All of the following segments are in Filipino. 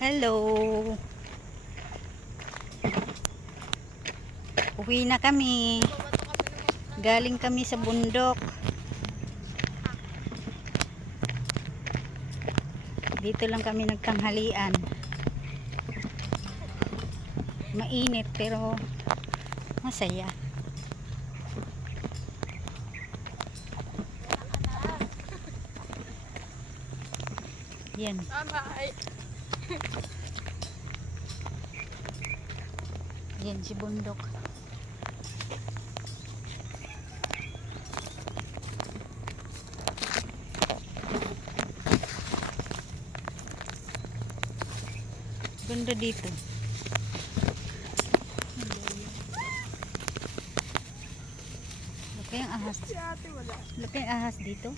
Hello. Uwi na kami. Galing kami sa bundok. Dito lang kami nagtanghalian. Mainit pero masaya. Yan. Yan si bundok. Ganda dito. Laki ang ahas. Laki ang ahas dito.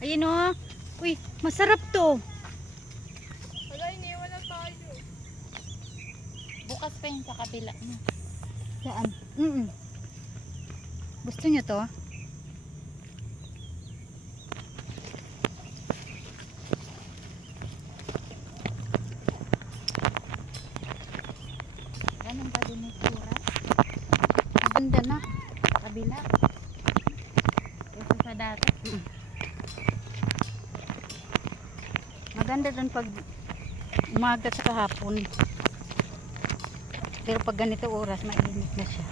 Ayun o. Uy, masarap to. Wala, iniwan na tayo. Bukas pa yun sa kabila. Saan? Gusto nyo to? Ganun ba din yung tura? Maganda na. Kabila. Kesa sa dati. Maganda doon pag umaga sa kahapon. Pero pag ganito oras, mainit na siya.